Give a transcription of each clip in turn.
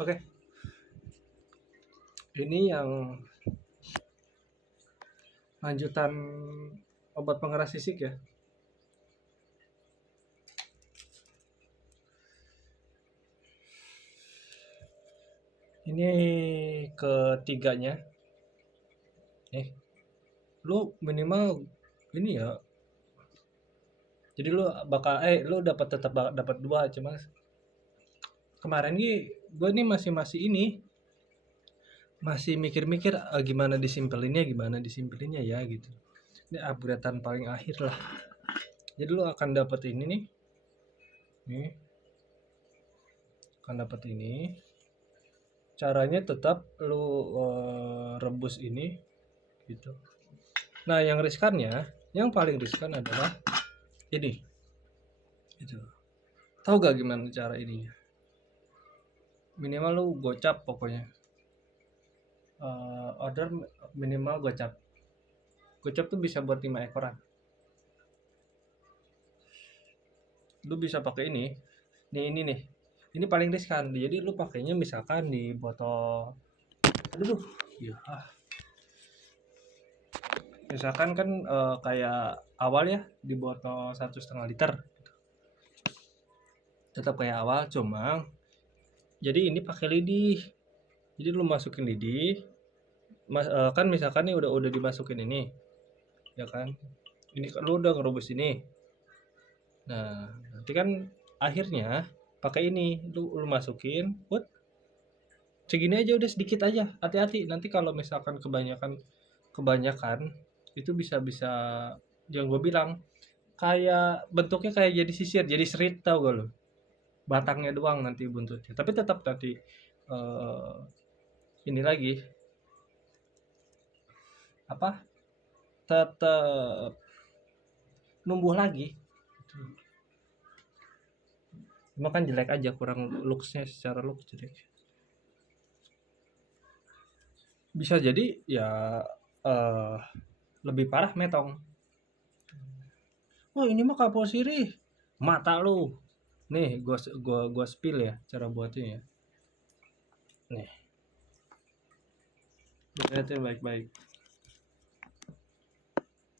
Oke, ini yang lanjutan obat pengeras sisik ya. Ini ketiganya. Lu minimal ini ya. Jadi lu dapat tetap dapat dua, cuma kemarin gue nih masih ini masih mikir-mikir gimana disimpelinnya ya gitu. Ini upgradean paling akhir lah. Jadi lu akan dapat ini nih. Nih, akan dapat ini. Caranya tetap lu rebus ini gitu. Nah, yang paling riskan adalah ini. Gitu. Tahu gak gimana cara ininya? Minimal lu gocap pokoknya. Order minimal gocap. Gocap tuh bisa buat 5 ekoran. Lu bisa pakai ini. Ini nih. Ini paling riskan. Jadi lu pakainya misalkan di botol. Aduh. Ya. Misalkan kan kayak awal ya di botol 1,5 liter. Tetap kayak awal, cuma jadi ini pakai lidi. Jadi lu masukin lidi. Kan misalkan nih udah dimasukin ini. Ya kan? Ini kan lu udah ngerubus ini. Nah, nanti kan akhirnya pakai ini lu masukin, segini aja udah sedikit aja. Hati-hati nanti kalau misalkan kebanyakan itu bisa yang gue bilang kayak bentuknya kayak jadi sisir, jadi serit, tau gak lo? Batangnya doang nanti buntutnya. Tapi tetap nanti eh, ini lagi apa? Tetap numbuh lagi. Cuma kan jelek aja, kurang looksnya, secara look jelek. Bisa jadi ya eh, lebih parah metong. Oh ini mah kapal sirih, mata lu. Nih gua spill ya cara buatnya ya. Nih, lihatin baik-baik.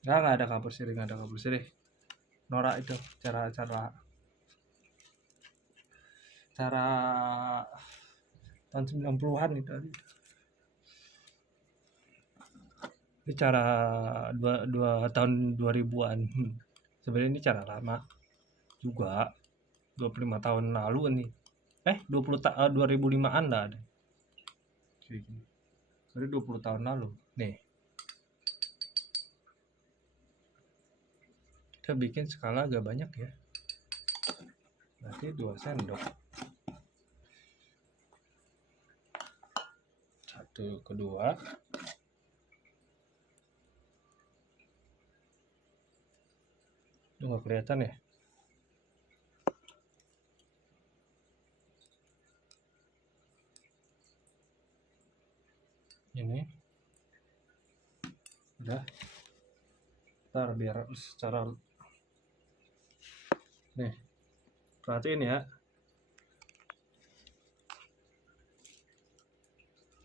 Nggak ada kapal sirih, nggak ada kapal sirih. Norak itu cara tahun 90-an itu. Ini cara dua tahun 2000-an. Sebenarnya ini cara lama juga. 25 tahun lalu nih. 2005-an dah ada. Jadi 20 tahun lalu. Nih. Kita bikin skala agak banyak ya. Berarti 2 sendok. Satu, kedua. Itu nggak kelihatan ya? Ini. Udah. Ntar biar secara. Nih. Perhatiin ya.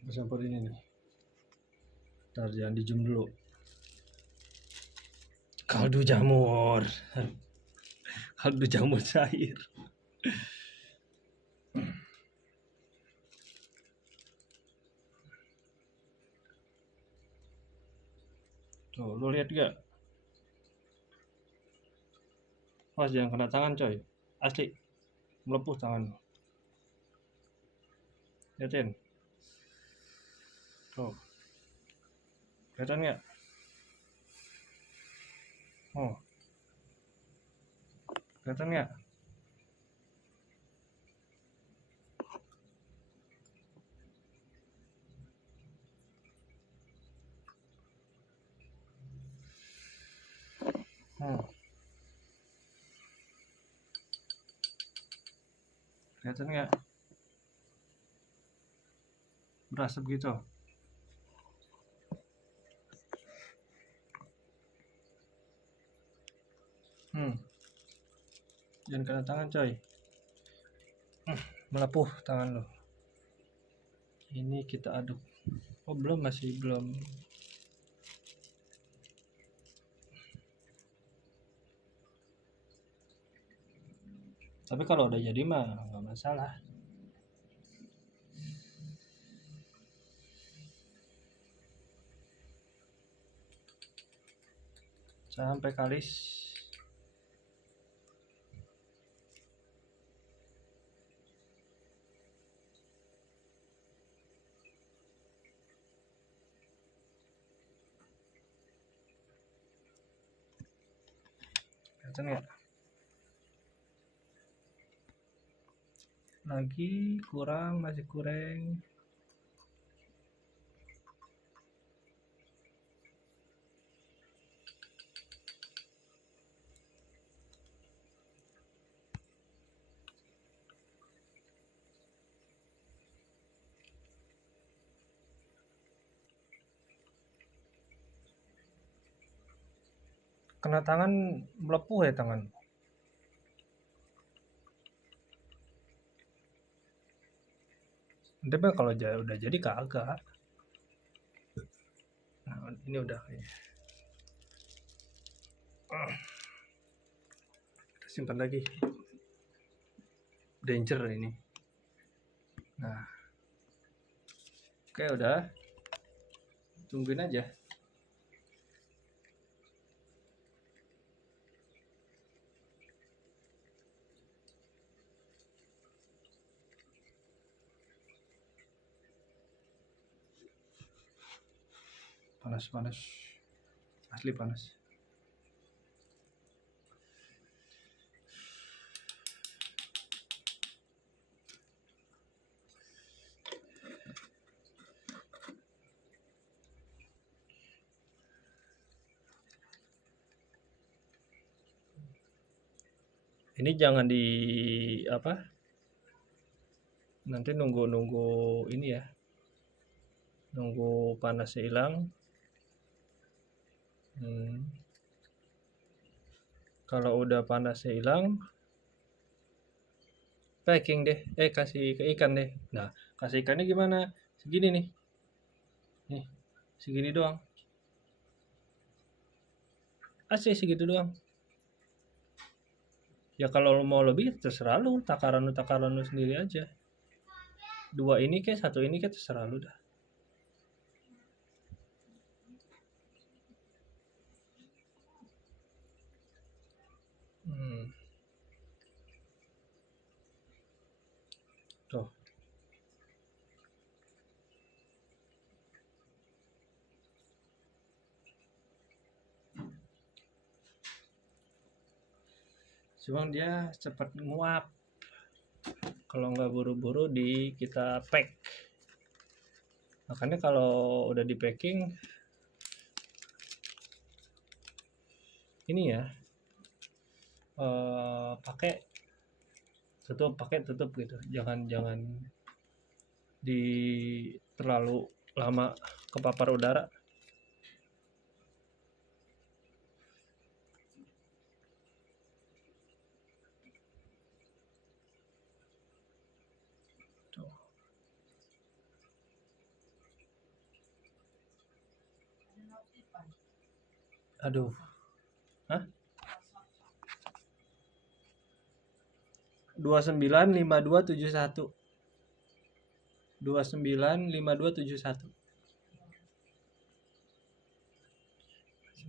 Sampai ini nih. Ntar jangan di zoom dulu. Kaldu jamur. Kaldu jamur cair. Tuh, lu lihat gak? Mas jangan kena tangan coy. Asli. Melepuh tangan. Lihatin. Tuh. Kelihatan gak? Oh. Kelihatan gak? Kelihatan nggak? Berasap gitu. Jangan kena tangan coy. Melepuh tangan lo. Ini kita aduk. Oh belum, masih belum. Tapi kalau udah jadi mah nggak masalah. Sampai kalis. Kelihatan nggak? Lagi kurang, masih kurang. Kena tangan melepuh ya tangan. Nanti mah kalau udah jadi kagak. Nah, ini udah. Kita simpan lagi. Danger ini. Nah, oke udah. Tungguin aja. Panas, asli panas. Ini jangan di apa? Nanti nunggu ini ya. Nunggu panasnya hilang. Kalau udah panasnya hilang, packing deh. Kasih ke ikan deh. Nah, kasih ikannya gimana? Segini nih. Nih, segini doang. Asli segitu doang. Ya kalau mau lebih terserah lu, takaran lu sendiri aja. 2 ini kayak 1 ini kayak terserah lu dah. Tuh. Cuma dia cepat nguap. Kalau nggak buru-buru kita pack. Makanya kalau udah di packing ini ya pakai tutup gitu. Jangan di terlalu lama kepapar udara. Tuh. Aduh. Hah? 295271. 295271.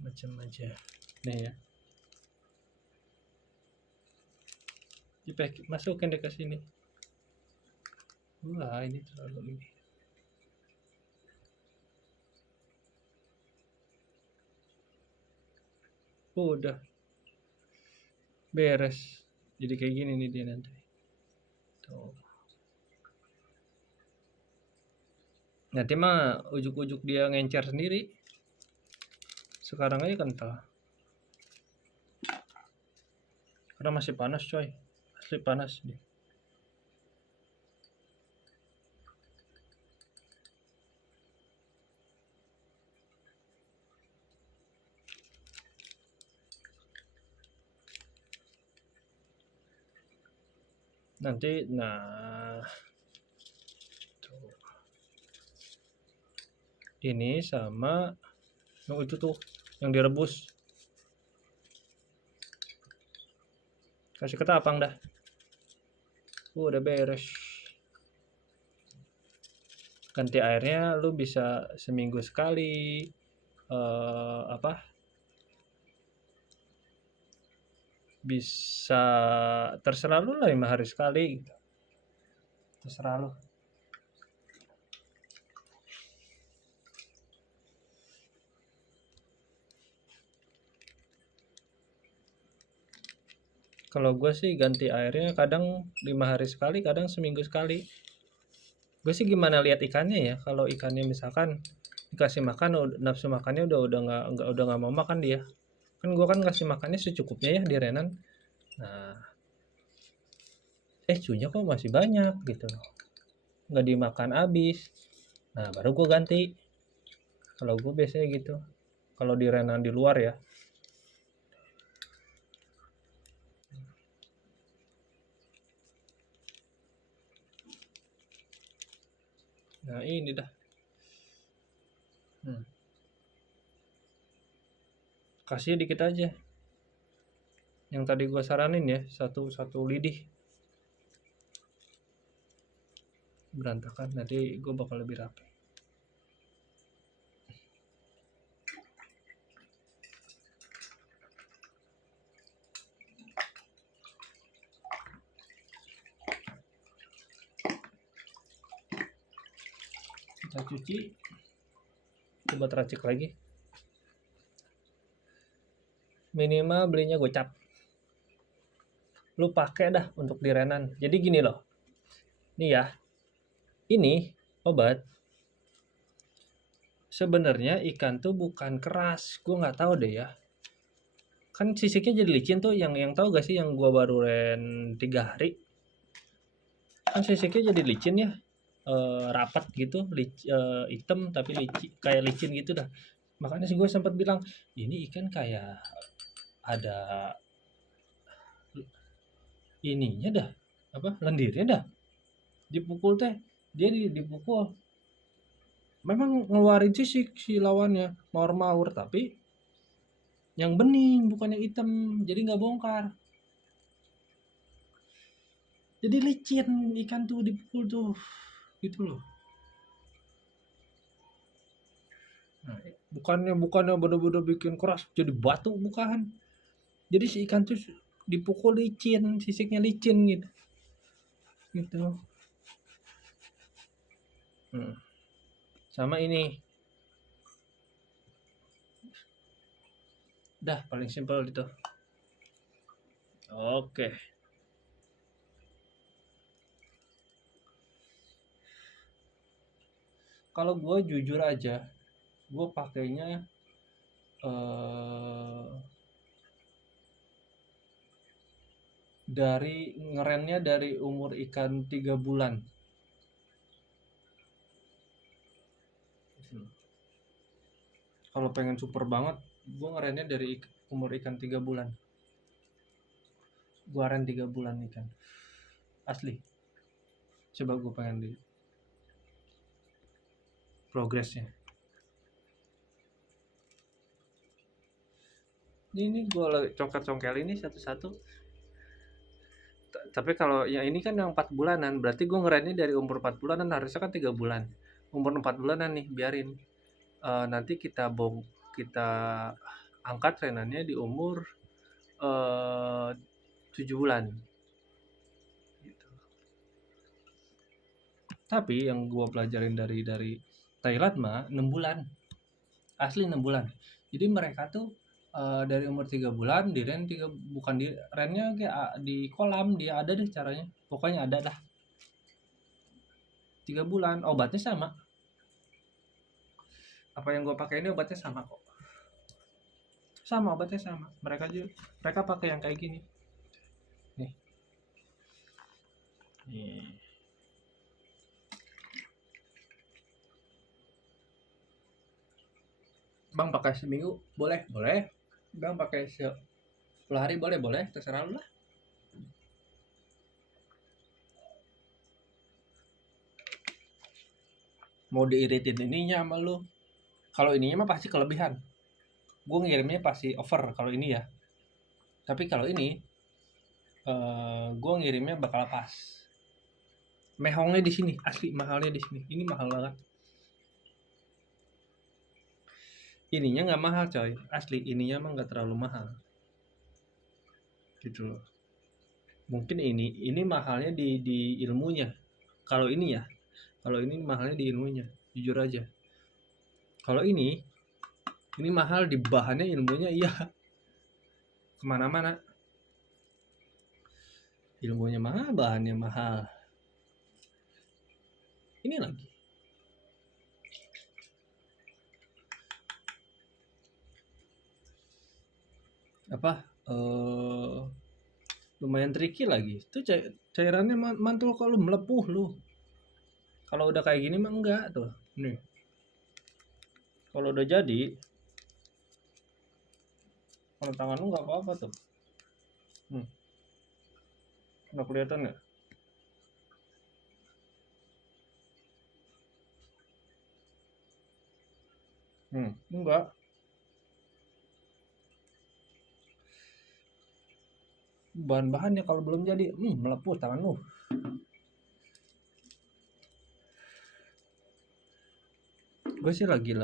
Macam aja. Nih ya. Masukin deh ke sini. Wah, ini terlalu ini. Udah. Beres. Jadi kayak gini nih dia nanti. Tuh. Nanti mah ujuk-ujuk dia ngencer sendiri. Sekarang aja kental. Karena masih panas coy. Asli panas nih. Nanti, nah. Tuh. ini sama yang itu tuh yang direbus. Kasih ketapang dah. Udah beres. Ganti airnya lu bisa seminggu sekali. Bisa terserah lu lah 5 hari sekali. Terserah lu. Kalau gue sih ganti airnya kadang 5 hari sekali, kadang seminggu sekali. Gue sih gimana lihat ikannya ya. Kalau ikannya misalkan dikasih makan, nafsu makannya udah nggak mau makan dia. Kan gue kan kasih makannya secukupnya ya di Renan. Nah, cunya kok masih banyak gitu, nggak dimakan habis. Nah baru gue ganti. Kalau gue biasanya gitu. Kalau di Renan di luar ya. Nah ini dah. Kasih dikit aja. Yang tadi gue saranin ya, satu lidih. Berantakan, nanti gue bakal lebih rapi. Kita cuci, coba teracik lagi. Minimal belinya gocap. Lu pakai dah untuk di Renan. Jadi gini loh. Nih ya. Ini obat. Sebenarnya ikan tuh bukan keras. Gue nggak tahu deh ya. Kan sisiknya jadi licin tuh. Yang tahu gak sih yang gue baru ren 3 hari. Kan sisiknya jadi licin ya. Rapat gitu, hitam tapi kayak licin gitu dah. Makanya sih gue sempat bilang ini ikan kayak ada ininya dah, lendirnya dah, dipukul teh dia dipukul memang ngeluarin sisik si lawannya maur tapi yang bening bukan yang hitam, jadi nggak bongkar, jadi licin ikan tuh dipukul tuh gitu loh. Nah, bukannya bener-bener bikin keras jadi batu, bukan. Jadi si ikan tuh dipukul licin, sisiknya licin gitu. Sama ini dah paling simpel gitu. Oke. Kalau gue jujur aja, gue pakainya dari ngerennya dari umur ikan 3 bulan. Kalau pengen super banget, gue ngerennya dari umur ikan 3 bulan. Gue ren 3 bulan ikan. Asli. Coba gue pengen di progresnya. Ini gue congkel ini satu-satu. Tapi kalau yang ini kan yang 4 bulanan, berarti gue ngerennya dari umur 4 bulanan, harusnya kan 3 bulan. Umur 4 bulanan nih, biarin. Nanti kita angkat renannya di umur 7 bulan. Gitu. Tapi yang gue pelajarin dari Thailand mah 6 bulan. Asli 6 bulan. Jadi mereka tuh dari umur 3 bulan di ren 3, bukan di rennya kayak di kolam, dia ada deh caranya. Pokoknya ada dah. 3 bulan, obatnya sama. Apa yang gue pakai ini obatnya sama kok. Sama, obatnya sama. Mereka pakai yang kayak gini. Nih. Bang pakai seminggu boleh? Bang pakai 10 hari boleh? Terserah lu lah. Mau diiritin ininya sama lu, Kalau ininya mah pasti kelebihan. Gue ngirimnya pasti over kalau ini ya. Tapi kalau ini gue ngirimnya bakal pas. Mehongnya di sini, asli mahalnya di sini. Ini mahal banget. Ininya nggak mahal coy, asli ininya mah nggak terlalu mahal. Gitu loh. Mungkin ini mahalnya di ilmunya. Kalau ini ya, kalau ini mahalnya di ilmunya, jujur aja. Kalau ini mahal di bahannya, ilmunya iya kemana-mana. Ilmunya mahal, bahannya mahal. Ini lagi apa? Lumayan tricky lagi. Itu cairannya mantul kalau melepuh lu. Kalau udah kayak gini mah enggak tuh. Nih. Kalau udah jadi, kalau tangan lu nggak apa-apa tuh. Udah kelihatan nggak? Enggak. Bahan-bahannya kalau belum jadi, melepuh tangan lu. Gue sih lagi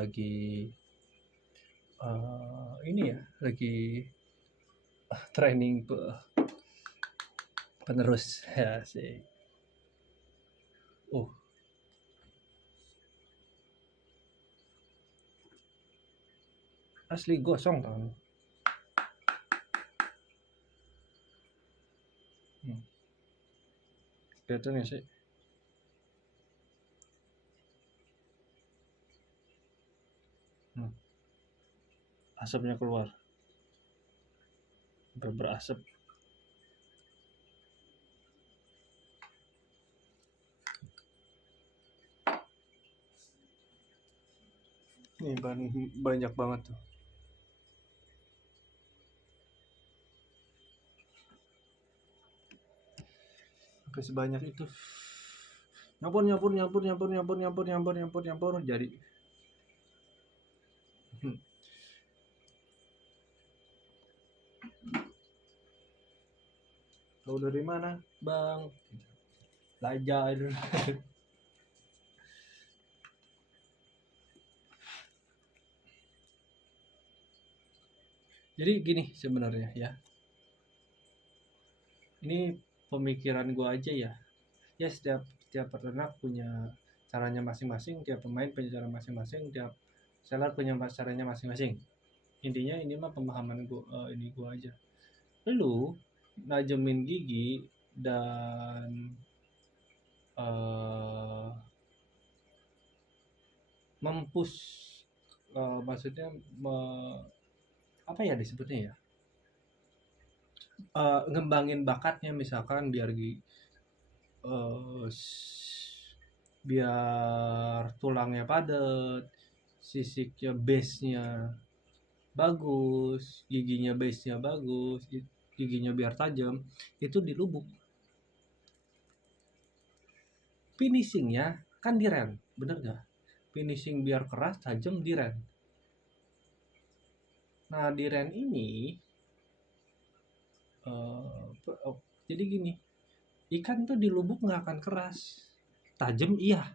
ini ya, lagi training penerus ya sih. Asli gosong tangan. Kelihatan ya sih. Asapnya keluar, berasap. Ini banyak banget tuh. Sampai sebanyak itu. Nyampur jadi. Tahu dari mana, Bang? Belajar. Jadi gini sebenarnya ya. Ini pemikiran gue aja ya. Ya setiap peternak punya caranya masing-masing, tiap pemain punya cara masing-masing, tiap seller punya caranya masing-masing. Intinya ini mah pemahaman gue, ini gue aja. Lu najemin gigi dan mempus, maksudnya apa ya disebutnya ya, ngembangin bakatnya misalkan biar tulangnya padat, sisiknya base-nya bagus, giginya base-nya bagus, giginya biar tajam, itu dilubuk. Finishingnya kan diren, bener gak? Finishing biar keras, tajam diren. Nah diren ini jadi gini, ikan tuh dilubuk nggak akan keras, tajam iya.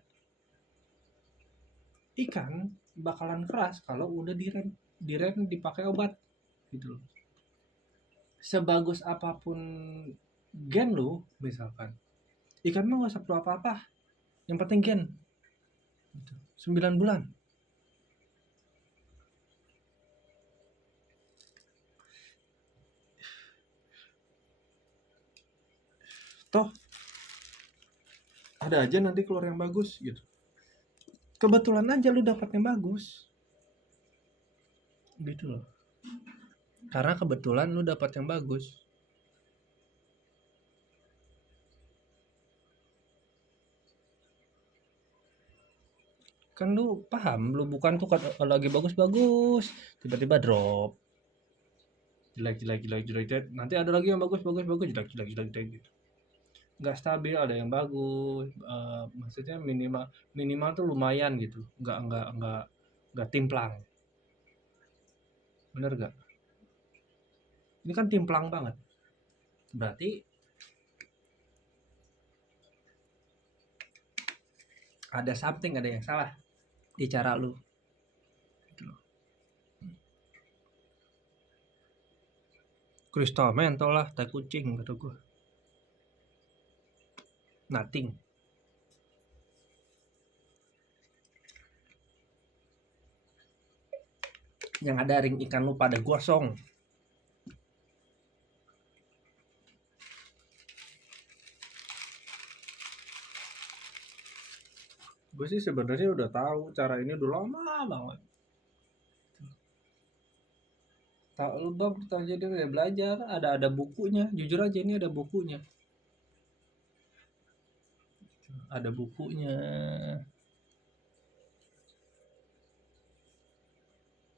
Ikan bakalan keras kalau udah diren dipakai obat gitu loh. Sebagus apapun gen lu misalkan, ikan mah nggak usah perlu apa-apa, yang penting gen gitu. 9 bulan toh ada aja nanti keluar yang bagus gitu. Kebetulan aja lu dapat yang bagus gitu loh, karena kebetulan lu dapat yang bagus. Kan lu paham, lu bukan tuh kalau lagi bagus-bagus tiba-tiba drop, jelek, nanti ada lagi yang bagus, jelek gitu. Nggak stabil, ada yang bagus, maksudnya minimal tuh lumayan gitu, nggak nggak timplang. Bener gak? Ini kan timplang banget. Berarti ada something, ada yang salah di cara lu. Gitu loh. Kristal mentol lah, tai kucing kata gue. Nothing. Yang ada ring ikan lu pada gosong. Gue sih sebenarnya udah tahu cara ini udah lama banget. Tak lu bang, aja dia udah belajar, ada bukunya. Jujur aja ini ada bukunya. Ada bukunya.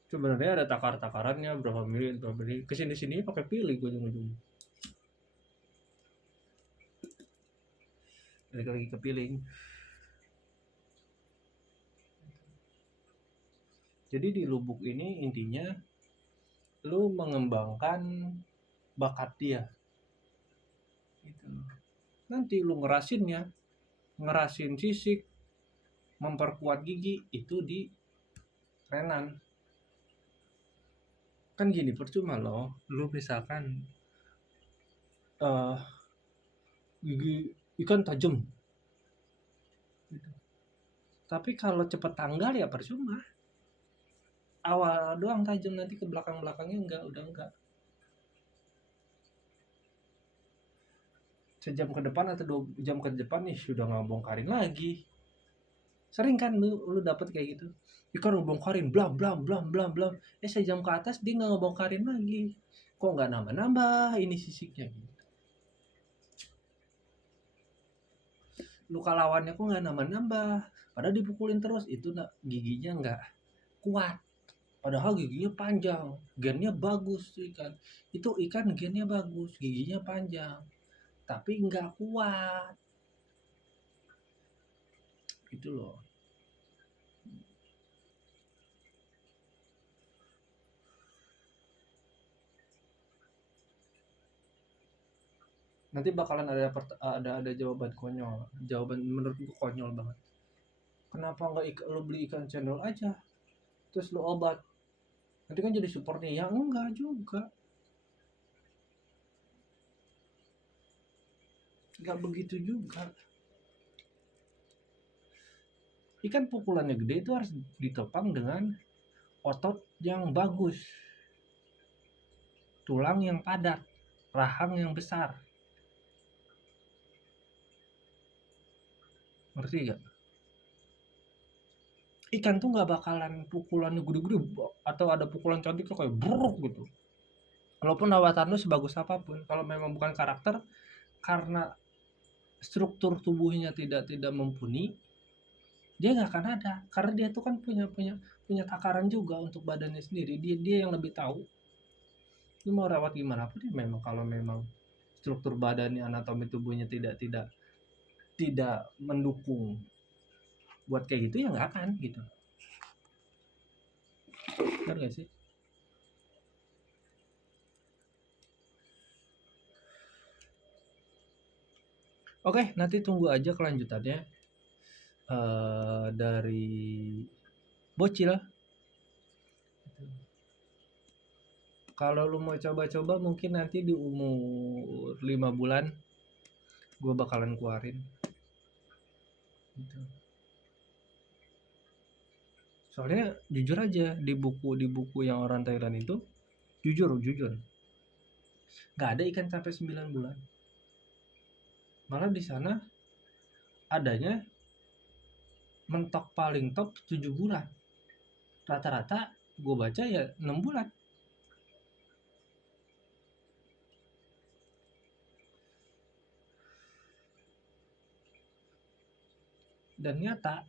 Sebenarnya ada takar-takarannya berapa mili. Kesini pakai pilih gue ujung-ujung. Lagi kepiling. Jadi di lubuk ini intinya lu mengembangkan bakat dia. Gitu. Nanti lu ngerasin sisik, memperkuat gigi itu di renan. Kan gini, percuma loh lu misalkan gigi ikan tajam gitu. Tapi kalau cepet tanggal ya percuma. Awal doang tajam, nanti ke belakangnya udah enggak. Sejam ke depan atau 2 jam ke depan nih sudah ngebongkarin lagi. Sering kan lu dapet kayak gitu. Ikan ngebongkarin blam blam blam blam blam. Sejam ke atas dia nggak ngebongkarin lagi. Kok nggak nambah ini sisiknya gitu. Luka lawannya kok nggak nambah. Padahal dipukulin terus, itu giginya nggak kuat. Padahal giginya panjang, gennya bagus tuh ikan. Itu ikan gennya bagus, giginya panjang, tapi nggak kuat. Gitu loh. Nanti bakalan ada jawaban konyol. Jawaban menurut gue konyol banget. Kenapa nggak lo beli ikan cendol aja, terus lo obat? Nanti kan jadi super nih. Ya enggak juga. Nggak begitu juga. Ikan pukulannya gede itu harus ditopang dengan otot yang bagus, tulang yang padat, rahang yang besar. Ngerti gak? Ikan tuh nggak bakalan pukulannya gede-gede atau ada pukulan cantik tuh kayak bruk gitu. Walaupun lawatan lu sebagus apapun, kalau memang bukan karakter, karena struktur tubuhnya tidak mumpuni, dia nggak akan ada. Karena dia tuh kan punya takaran juga untuk badannya sendiri. Dia yang lebih tahu. Lu mau rawat gimana pun ya, memang kalau memang struktur badannya, anatomi tubuhnya tidak mendukung buat kayak gitu, ya nggak akan gitu. Benar nggak sih? Oke, nanti tunggu aja kelanjutannya dari bocil. Kalau lu mau coba-coba mungkin nanti di umur 5 bulan gue bakalan keluarin gitu. Soalnya jujur aja, di buku yang orang Thailand itu jujur nggak ada ikan sampai 9 bulan. Malah di sana adanya mentok paling top 7 bulan. Rata-rata gue baca ya 6 bulan. Dan nyata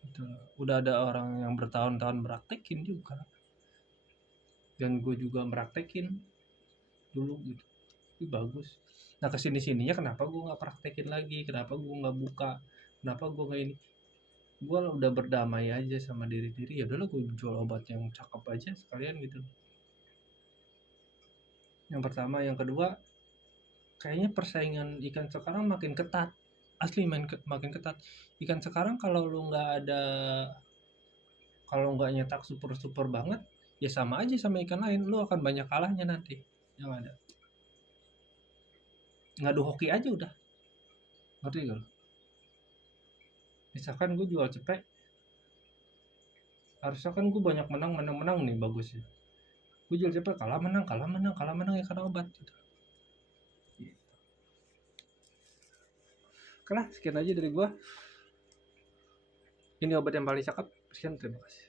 gitu. Udah ada orang yang bertahun-tahun praktekin juga. Dan gue juga praktekin dulu gitu. Itu bagus. Nah kesini-sininya kenapa gue nggak praktekin lagi? Kenapa gue nggak buka? Kenapa gue nggak ini? gue udah berdamai aja sama diri ya udahlah gue jual obat yang cakep aja sekalian gitu. Yang pertama, yang kedua, kayaknya persaingan ikan sekarang makin ketat, asli makin ketat. Ikan sekarang kalau lu nggak nyetak super banget, ya sama aja sama ikan lain, lu akan banyak kalahnya nanti. Yang ada ngadu hoki aja udah, ngerti gak lu? Misalkan gue jual cepek, harusnya kan gue banyak menang nih, bagus ya. Gue jual cepet kalah menang ya karena obat gitu. Oke lah, sekian aja dari gue. Ini obat yang paling cakep. Sekian, terima kasih.